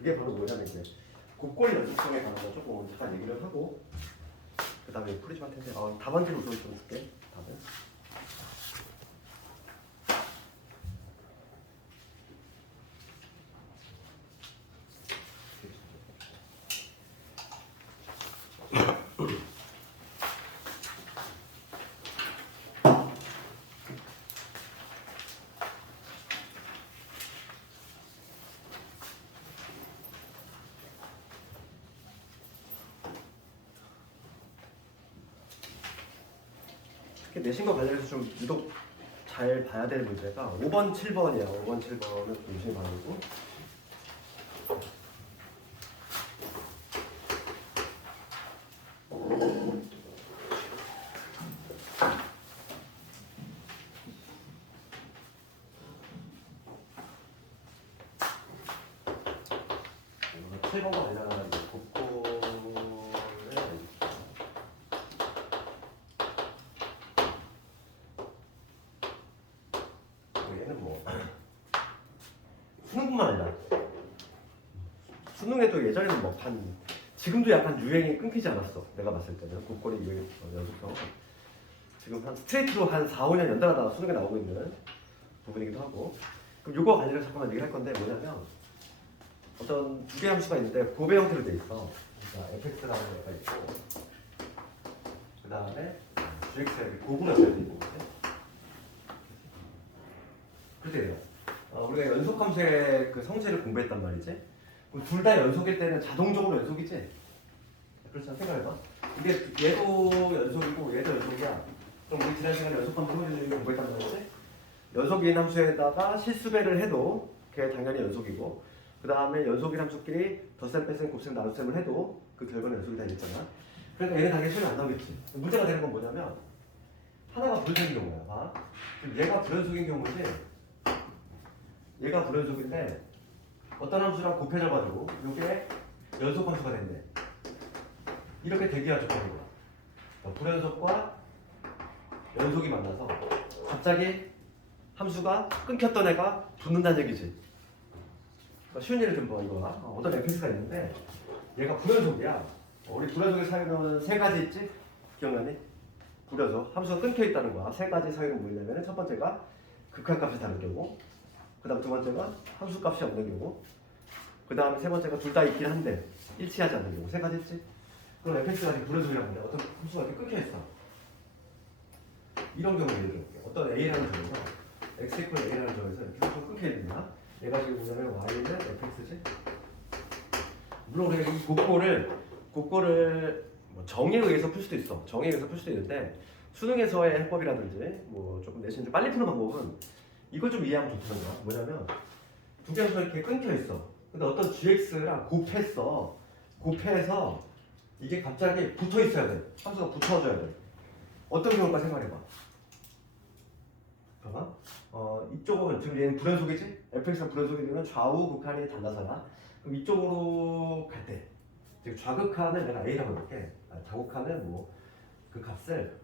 그게 바로 뭐냐면 이제 곡골 연속성에 관해서 조금 잠깐 얘기를 하고 그 다음에 풀이 좀 할 텐데 답안지를 우선 좀 줄게. 답은 특히 내신과 관련해서 좀 유독 잘 봐야 될 문제가 5번, 7번이야. 5번, 7번은 중심이 바라고 칠번과 관련한 곡골을 얘는 뭐 수능뿐만 아니라 수능에도 예전에는 뭐 지금도 약간 유행이 끊기지 않았어. 내가 봤을 때는 곡골의 유행 연속성 지금 한 스트레이트로 한 4, 5년 연달아 수능에 나오고 있는 부분이기도 하고. 그럼 요거 관련해서 잠깐만 얘기를 할 건데 뭐냐면 어떤 두 개의 함수가 있는데 곱의 형태로 돼 있어. 그러니까 fx라는 애가 있고 그 다음에 gx가 이렇게 곱으로 연결돼 있는 거지. 그렇게 돼요. 우리가 연속함수의 그 성질을 공부했단 말이지. 둘 다 연속일 때는 자동적으로 연속이지. 그렇잖아. 생각해봐. 이게 얘도 연속이고 얘도 연속이야. 그럼 우리 지난 시간에 연속함수 성질을 공부했단 말이지. 연속인 함수에다가 실수배를 해도 그게 당연히 연속이고 그 다음에 연속인 함수끼리 덧셈, 뺄셈, 곱셈, 나눗셈을 해도 그 결과는 연속이 되겠잖아. 그러니까 얘는 당연히 시험이 안 나오겠지. 문제가 되는 건 뭐냐면 하나가 불연속인 경우야. 봐. 지금 얘가 불연속인 경우지. 얘가 불연속인데 어떤 함수랑 곱해져가지고 이게 연속함수가 된대. 이렇게 대기하죠. 불연속과 연속이 만나서 갑자기 함수가 끊겼던 애가 붙는다는 얘기지. 그러니까 쉬운 예를 들면 이거야. 어떤 fx가 있는데 얘가 불연속이야. 우리 불연속의 사유는 세 가지 있지? 기억나니? 불연속. 함수가 끊겨 있다는 거야. 세 가지 사유는 뭐냐면 첫 번째가 극한값이 다른 경우, 그 다음 두 번째가 함수값이 없는 경우, 그 다음에 세 번째가 둘 다 있긴 한데 일치하지 않는 경우. 세 가지 있지? 그럼 fx가 지금 불연속이라고 하는데 어떤 함수가 이렇게 끊겨 있어. 이런 경우 예를 들어볼게요. 어떤 a라는 점에서 x 이퀄 a라는 점에서 이렇게 함수가 끊겨 있느냐? 얘가 지금 보자면 y는 fx지. 물론 우리가 이 곡골을 뭐 정에 의해서 풀 수도 있어. 정에 의해서 풀 수도 있는데 수능에서의 해법이라든지 뭐 조금 내신 좀 빨리 푸는 방법은 이걸 좀 이해하면 좋다는 거야. 뭐냐면 두 개가 이렇게 끊겨 있어. 근데 어떤 gx랑 곱했어. 곱해서 이게 갑자기 붙어 있어야 돼. 함수가 붙어줘야 돼. 어떤 경우일까 생각해봐. 봐봐. 이쪽은 지금 얘는 불연속이지? fx가 불연속이 되면 좌우 극한이 달라서야. 그럼 이쪽으로 갈 때, 즉 좌극한을 내가 a라고 해볼게. 좌극한은 뭐 그 값을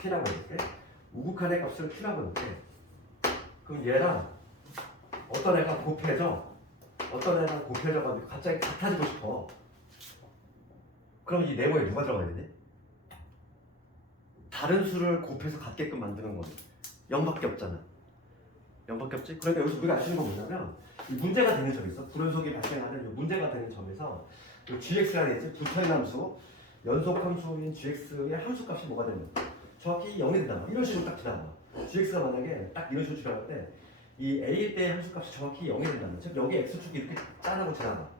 p라고 해볼게. 우극한의 값을 q라고 해볼게. 그럼 얘랑 어떤 애가 곱해져, 어떤 애랑 곱해져가지고 갑자기 같아지고 싶어. 그럼 이 네모에 누가 들어가야 되지? 다른 수를 곱해서 같게끔 만드는 거지. 0밖에 없잖아. 0밖에 없지? 그러니까 여기서 우리가 알 수 있는 건 뭐냐면 이 문제가 되는 점이 있어. 불연속이 발생하는 이 문제가 되는 점에서 이 gx라는 이제 붙어있는 함수, 연속함수인 gx의 함수값이 뭐가 되면 정확히 0이 된다. 이런 식으로 딱 지나가. gx가 만약에 딱 이런 식으로 지나갈 때 이 a일 때의 함수값이 정확히 0이 된다면 즉 여기 x축이 이렇게 짠하고 지나가.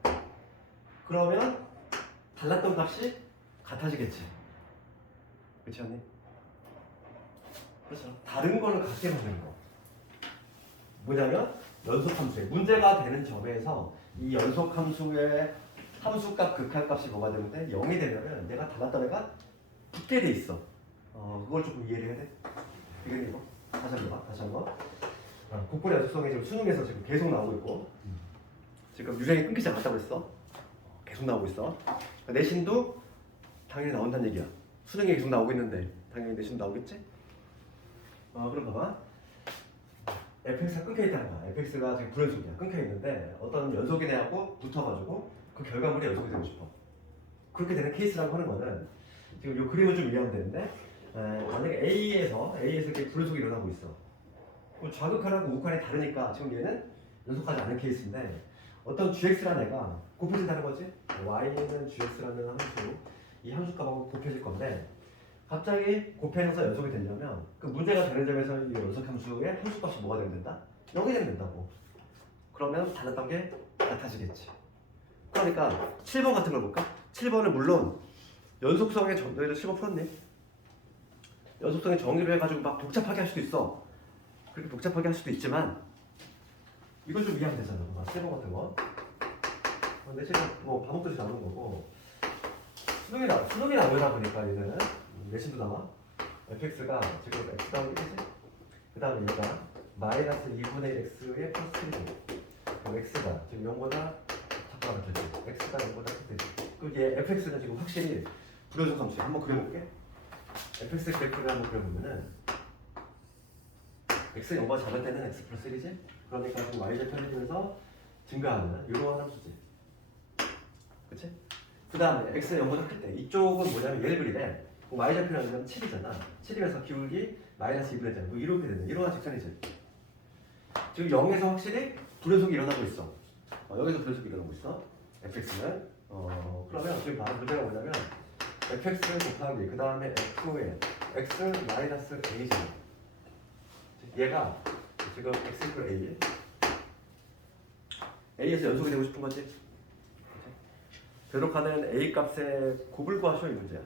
그러면 달랐던 값이 같아지겠지. 그렇지 않니? 그렇죠. 다른 거를 같게 만드는 거. 뭐냐면 연속함수에 문제가 되는 점에서 이 연속함수의 함수값, 극한값이 뭐가 되는데 0이 되면은 얘가 달랐던 애가 붙게 돼 있어. 그걸 조금 이해를 해야 돼. 이게 이거 다시 한번 봐. 다시 한번. 곡골의 연속성이 지금 수능에서 지금 계속 나오고 있고 지금 유행이 끊기지 않았다고 했어. 계속 나오고 있어. 내신도 당연히 나온다는 얘기야. 수능에 계속 나오고 있는데 당연히 내신도 나오겠지? 그럼 봐봐. fx가 끊겨 있다는 거야. fx가 지금 불연속이야. 끊겨 있는데 어떤 연속이네하고 붙어가지고 그 결과물이 연속이 되고 싶어. 그렇게 되는 케이스라고 하는 거는 지금 이 그림을 좀 이해하면 되는데 만약에 A에서 이렇게 불연속이 일어나고 있어. 그럼 좌극한하고 우극한이 다르니까 지금 얘는 연속하지 않은 케이스인데 어떤 gx라는 애가 곱해진다는 거지. y는 gx라는 함수, 이 함수 값하고 곱해질 건데 갑자기 곱해져서 연속이 되려면 그 문제가 되는 점에서 이 연속 함수의 함수 값이 뭐가 되면 된다? 0이 되면 된다고. 그러면 달랐던 게 같아지겠지. 그러니까 7번 같은 걸 볼까? 7번은 물론 연속성의 너희들 7번 풀었니? 연속성의 정의를 해가지고 막 복잡하게 할 수도 있어. 그렇게 복잡하게 할 수도 있지만 이걸 좀 이해하면 되잖아. 7번 같은 거. 근데 지금 뭐 반복돼서 나오는 거고 수능이 나오다 보니까 얘는 내신도 나와. fx가 지금 x 다운 1이지? 그 다음에 얘가 마이너스 2분의 1 x의 플러스 1이고 x가 지금 0보다 작거나 같겠지. x가 0보다 크겠지. 그럼 얘 fx는 지금 확실히 불연속 함수야. 한번 그려볼게. fx 그래프를 한번 그려보면은 x 0보다 작을 때는 x 플러스 1이지? 그러니까 지금 y좌 편리면서 증가하는 이러한 함수지. 그치? 그 다음에 x는 0보다 클 때 이쪽은 뭐냐면 얘를 그리래. y좌표는 7이잖아. 7이면서 기울기 마이너스 2분의 1잖아. 뭐 이렇게 되는 이러한 직선이지. 지금 0에서 확실히 불연속이 일어나고 있어. 여기서 불연속이 일어나고 있어. fx는 그러면 지금 바로 문제가 뭐냐면 fx 곱하기 그 다음에 f의 x 마이너스 a잖아. 얘가 지금 x 이퀄 a a에서 연속이 되고 싶은 거지. 괴록하는 a 값의 곱을 구하셔 이 문제야.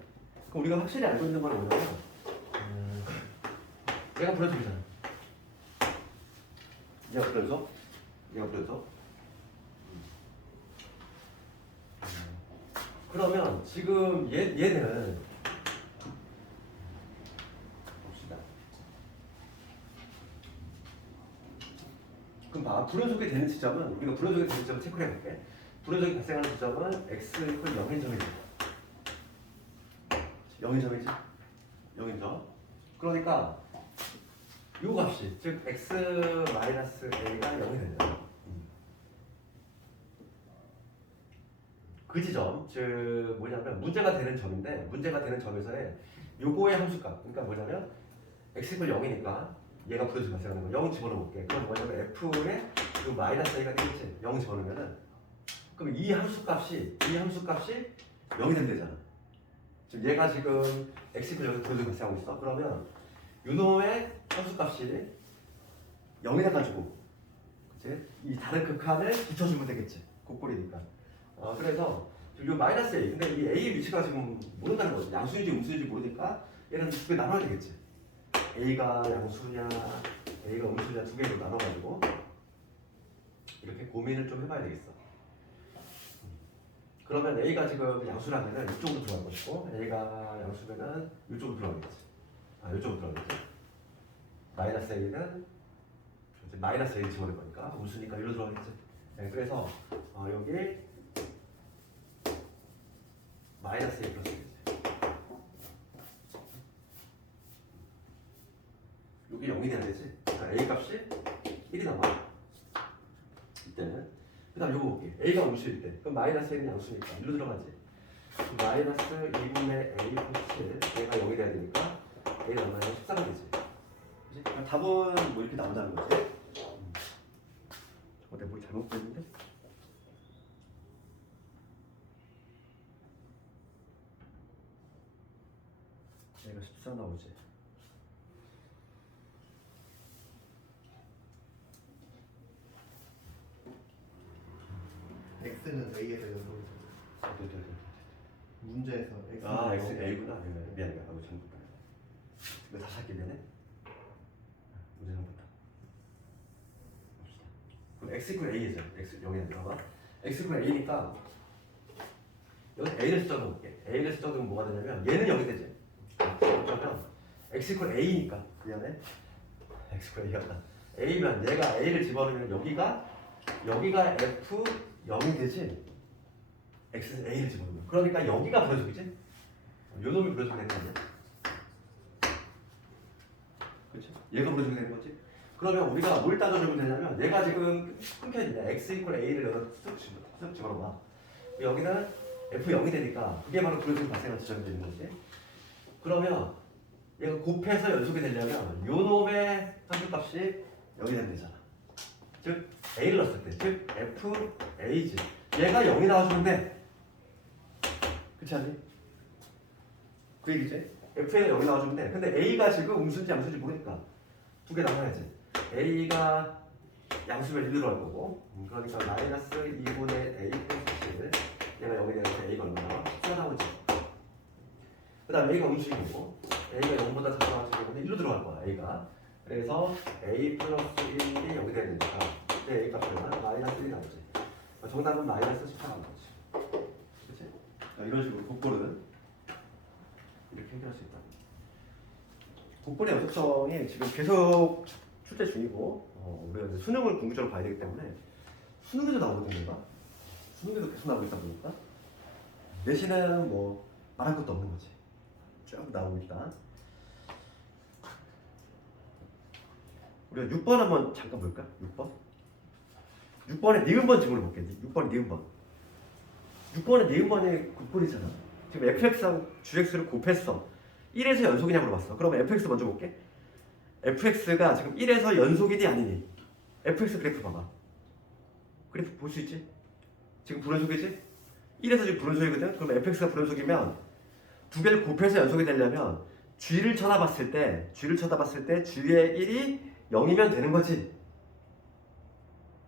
그럼 우리가 확실히 알고 있는 건 뭐냐면 얘가 불연속이잖아. 얘가 불연속? 얘가 불연속? 그러면 지금 얘는 봅시다. 그럼 봐. 불연속이 되는 지점은 우리가 불연속이 되는 지점을 체크를 해볼게. 불연속이 발생하는 지점은 x 이퀄 0인 점이지. 0인 점이지? 0인 점. 그러니까 요 값이 즉 x 마이너스 a가 0이 된다. 그 지점 즉 뭐냐면 문제가 되는 점인데 문제가 되는 점에서의 요거의 함수값 그러니까 뭐냐면 x 이퀄 0이니까 얘가 불연속 발생하는 거 0 집어넣어볼게. 그럼 뭐냐면 f의 그 마이너스 a가 되겠지. 0 집어넣으면은 그럼 이 함수값이 0이 되면 되잖아. 지금 얘가 지금 x 이퀄 0에서 불연속 발생하고 있어. 그러면 요놈의 함수값이 0이 돼가지고 그치? 이 다른 극한을 붙여주면 되겠지. 곱골이니까. 그래서 이 마이너스 a 근데 이 a의 위치가 지금 모른다는 거지. 양수인지 음수인지 모르니까 얘는 두 개 나눠야 되겠지. a가 양수냐 a가 음수냐 두 개로 나눠가지고 이렇게 고민을 좀 해봐야 되겠어. 그러면 a가 지금 양수라면은 이쪽으로 들어갈 것이고 a가 양수면은 이쪽으로 들어가겠지. 이쪽으로 들어가겠지. 마이너스 a는 이제 마이너스 a 집어넣을 거니까 음수니까 여기로 들어가겠지. 네, 그래서 여기 마이너스 a 플러스 1이지. 여기 0이 돼야 되지. 그러니까 a 값이 1이 나와. 이때는. 그 다음 요거 볼게. a가 음수일 때. 그럼 마이너스 a는 양수니까. 일로 들어가지. 마이너스 2분의 a 플러스 7. 얘가 0이 돼야 되니까 a가 얼마냐? 14가 되지. 그치? 그러니까 답은 뭐 이렇게 나온다는 거지. 내가 뭘 잘못 했는데? 얘가 14 나오지. x는 a에서 연속이 네네네. 문제에서 x는 x a구나. 미안해. 잘못 봤네. 이거 다시 할게 되네. 문제 잘못 봤다. 봅시다. 그럼 x 이퀄 a죠. x 0이 아니라 봐. x 이퀄 a니까 여기 a를 숫자넣어볼게. a를 숫자넣으면 뭐가 되냐면 얘는 0이 되지. 그러면 x 이퀄 a니까 미안해. x 이퀄 a였다. a면 얘가 a를 집어넣으면 여기가 f 0이 되지. x는 a를 집어넣으면. 그러니까 여기가 불연속이지. 요 놈이 불연속이 되는 거 아니야? 그렇죠? 얘가 불연속이 되는 거지. 그러면 우리가 뭘 따져주면 되냐면 얘가 지금 끊겨있네. x 이퀄 a를 여기다 쓱 집어넣어봐. 여기는 f0이 되니까 그게 바로 불연속 발생한 지점이 되는 거지. 그러면 얘가 곱해서 연속이 되려면 요 놈의 함수값이 0이 되면 되잖아. 즉 a를 넣었을 때, 즉 f a지. 얘가 0이 나와주면 돼. 그렇지 않니? 그 얘기지? f가 0이 나와주면 돼. 근데 a가 지금 음수인지 양수인지 모르니까 두 개 나눠야지. a가 양수면 1로 할 거고, 그러니까 마이너스 2분의 a 플러스 7. 얘가 0이 되면서 a가 얼마나? 10가 나오지. 그 다음에 a가 음수이고 a가 0보다 작아지기 때문에 1로 들어갈 거야. a가. 그래서 a 플러스 1이 0이 되야 되니까 그때 a 값이 얼마나? 마이너스 1이 나오지. 정답은 마이너스 10가 나온 거지. 그렇지? 이런 식으로 곡볼은 이렇게 해결할 수 있다. 곡볼의 연속성이 지금 계속 출제 중이고, 우리가 이제 수능을 궁극적으로 봐야 되기 때문에 수능에도 나오거든요. 수능에도 계속 나오고 있다 보니까 내신은 뭐 말할 것도 없는 거지. 쭉 나오고 있다. 우리가 6번 한번 잠깐 볼까? 6번? 6번에 니은번 질문을 볼게. 6번에 니은번. 6번에 니은번이 곡볼이잖아. 지금 fx하고 gx를 곱했어. 1에서 연속이냐 물어봤어. 그러면 fx 먼저 볼게. fx가 지금 1에서 연속이니 아니니? fx 그래프 봐봐. 그래프 볼 수 있지? 지금 불연속이지? 1에서 지금 불연속이거든? 그럼 fx가 불연속이면 두 개를 곱해서 연속이 되려면 g를 쳐다봤을 때 g의 1이 0이면 되는 거지.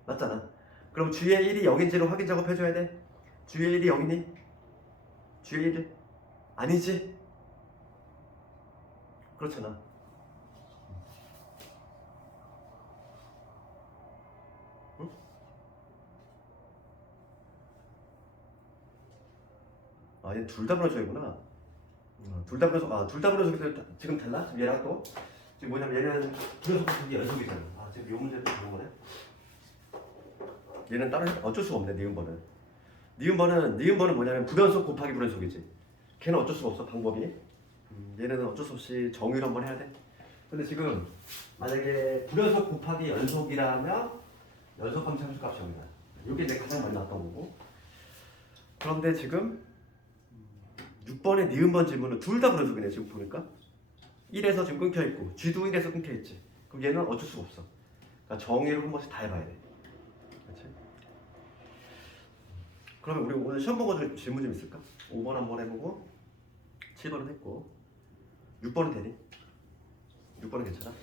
맞잖아. 그럼 g의 1이 0인지를 확인 작업해줘야 돼. g의 1이 0이니? g의 1이? 아니지? 그렇잖아. 응? 아, 얘 둘 다 불연속이구나. 둘 다 불연속, 둘 다 불연속이 지금 달라? 지금 얘랑 또? 지금 뭐냐면 얘는 불연속이 연속이잖아. 지금 요 문제도 그런 거네. 얘는 따로 어쩔 수가 없네. 니은번은 뭐냐면 불연속 곱하기 불연속이지. 걔는 어쩔 수가 없어. 방법이. 얘는 어쩔 수 없이 정의로 한번 해야 돼. 근데 지금 만약에 불연속 곱하기 연속이라면 연속함수 함수값이 0이다. 이게 이제 가장 많이 나왔던 거고. 그런데 지금 6번의 니은번 질문은 둘 다 불연속이네. 지금 보니까 1에서 지금 끊겨있고 G도 1에서 끊겨있지. 그럼 얘는 어쩔 수가 없어. 그러니까 정의로 한 번씩 다 해봐야 돼. 그렇지? 그러면 우리 오늘 시험 보고 줄 질문 좀 있을까? 5번 한번 해보고 7번은 했고 6번은 되니? 6번은 괜찮아?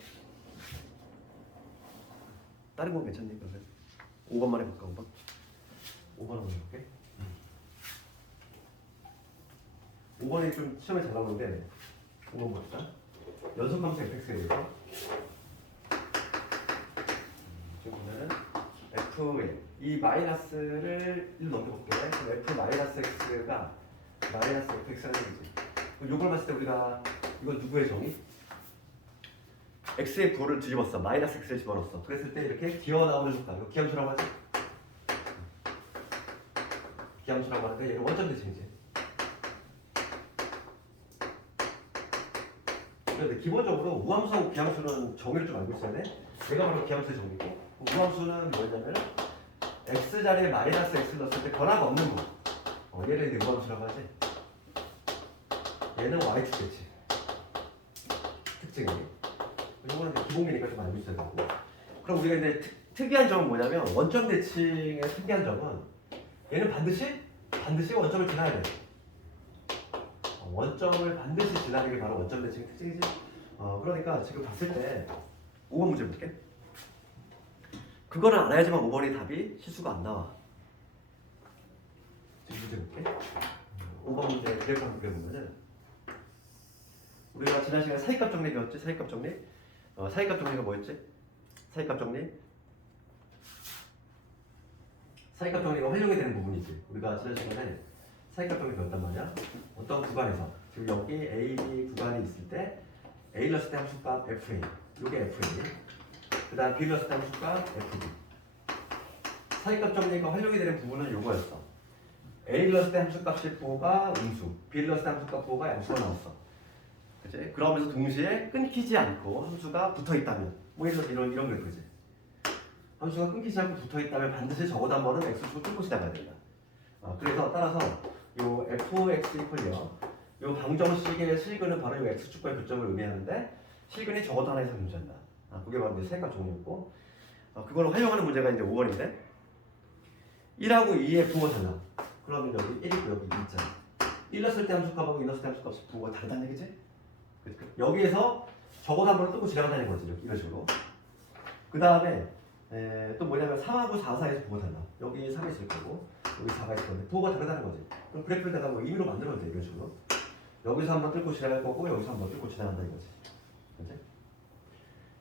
다른 건 괜찮니? 그러면 5번만 해볼까? 5번 한번 해볼게. 5번이 좀 시험에 잘 나오는데 5번 봅시다. 연속함수 fx에 대해서 지금 보면은 f 이 마이너스를 1 넘겨볼게. 그럼 f 마이너스 x가 마이너스 fx라는 얘기지. 그럼 이걸 봤을 때 우리가 이건 누구의 정의? x의 부호를 뒤집었어. 마이너스 x를 집어넣었어. 그랬을 때 이렇게 기어 나오는 효과. 이거 기함수라고 하지? 기함수라고 하는데 얘는 원점 대칭이지. 그런데 기본적으로 우함수하고 기함수는 정의를 좀 알고 있어야 돼. 얘가 바로 기함수의 정의고, 우함수는 뭐냐면 x 자리에 마이너스 x를 넣었을 때 변화가 없는 거. 얘를 이제 우함수라고 하지. 얘는 y축겠지. 특징이. 이거는 이제 기본기니까 좀 알고 있어야 되고. 그럼 우리가 이제 특이한 점은 뭐냐면 원점 대칭의 특이한 점은 얘는 반드시 원점을 지나야 돼. 원점을 반드시 지나는 게 바로 원점 대칭의 특징이지. 그러니까 지금 봤을 때 5번 문제 볼게. 그거는 알아야지만 5번의 답이 실수가 안 나와. 지금 문제 볼게. 5번 문제 그래프 한번 그려보면은 우리가 지난 시간에 사이값 정리 배웠지? 사이값 정리? 사이값 정리가 뭐였지? 사이값 정리가 활용이 되는 부분이지. 우리가 지난 시간에 사이값 정리 배웠단 말이야. 어떤 구간에서 지금 여기 A, B 구간이 있을 때 A 넣었을 때 함수값 FA, 이게 FA. 그 다음 B 넣었을 때 함수값 FB. 사이값 정리가 활용이 되는 부분은 요거였어. A 넣었을 때 함수값 부호가 음수, B 넣었을 때 함수값 부호가 양수가 나왔어. 그치? 그러면서 동시에 끊기지 않고 함수가 붙어 있다면 뭐 이런 그래프지. 함수가 끊기지 않고 붙어있다면 반드시 적어도 한 번은 x축을 뚫고 지나가야 된다. 그래서 따라서 요 fx 이퀄이요. 요 방정식의 실근은 바로 요 x축과의 교점을 의미하는데 실근이 적어도 하나 이상 존재한다. 그게 바로 이제 생각 종류였고 그걸 활용하는 문제가 이제 5번인데 1하고 2의 부호가 달라. 그러면 여기 1이고 여기 2 있잖아. 1 넣었을 때 함수값하고 2 넣었을 때 함수값이 부호가 다르다는 얘기지? 그러니까 여기에서 적어도 한 번은 뚫고 지나간다는 거지. 이런 식으로. 그 다음에 또 뭐냐면 3하고 4 사이에서 부호가 달라. 여기 3이 있을 거고 여기 4가 있을 건데 부호가 다르다는 거지. 그럼 그래프를 뭐 임의로 만들면 돼. 이런 식으로. 여기서 한번 뚫고 지나갈 거고 여기서 한번 뚫고 지나간다 이거지. 그치?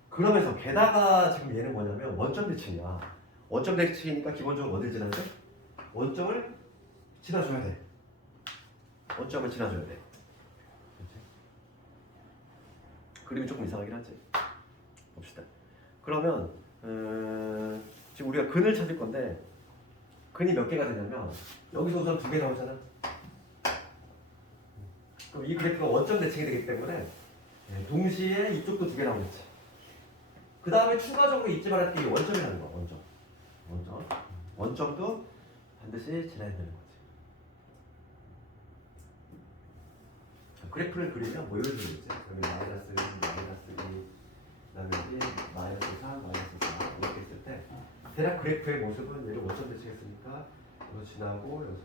그러면서 게다가 지금 얘는 뭐냐면 원점 대칭이야. 원점 대칭이니까 기본적으로 어딜 지나야 돼? 원점을 지나줘야 돼. 원점을 지나줘야 돼. 그치? 그림이 조금 이상하긴 하지. 봅시다. 그러면 지금 우리가 근을 찾을 건데 근이 몇 개가 되냐면 여기서 우선 2개 나오잖아. 그럼 이 그래프가 원점 대칭이 되기 때문에 동시에 이쪽도 2개 나오겠지. 그 다음에 추가적으로 잊지 말아야 될 게 원점이라는 거야. 원점도 반드시 지나야 되는 거지. 그래프를 그리면 뭐 이런 식으로 있지. 여기 마이너스 1, 마이너스 2, 그다음에 여기 마이너스 3, 마이너스 4 이렇게 있을 때 대략 그래프의 모습은 얘를 원점 대칭했으니까 여기서 지나고 여기서